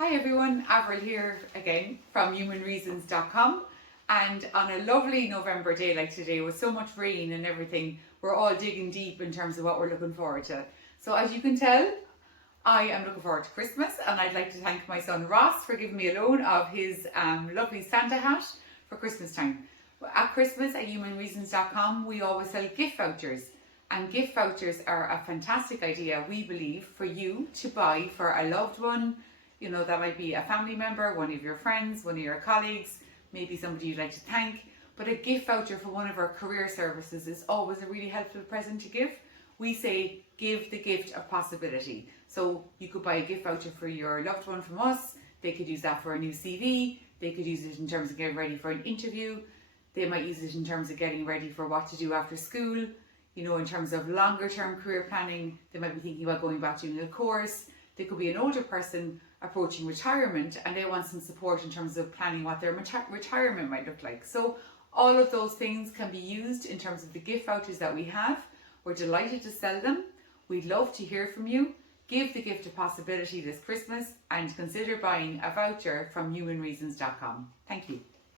Hi everyone, Avril here again from humanreasons.com, and on a lovely November day like today with so much rain and everything, we're all digging deep in terms of what we're looking forward to. So as you can tell, I am looking forward to Christmas, and I'd like to thank my son Ross for giving me a loan of his lovely Santa hat for Christmas time. At Christmas at humanreasons.com we always sell gift vouchers, and gift vouchers are a fantastic idea, we believe, for you to buy for a loved one. You know, that might be a family member, one of your friends, one of your colleagues, maybe somebody you'd like to thank. But a gift voucher for one of our career services is always a really helpful present to give. We say give the gift of possibility. So you could buy a gift voucher for your loved one from us. They could use that for a new CV. They could use it in terms of getting ready for an interview. They might use it in terms of getting ready for what to do after school. You know, in terms of longer term career planning, they might be thinking about going back to doing a course. They could be an older person approaching retirement and they want some support in terms of planning what their retirement might look like. So all of those things can be used in terms of the gift vouchers that we have. We're delighted to sell them. We'd love to hear from you. Give the gift of possibility this Christmas and consider buying a voucher from humanreasons.com. Thank you.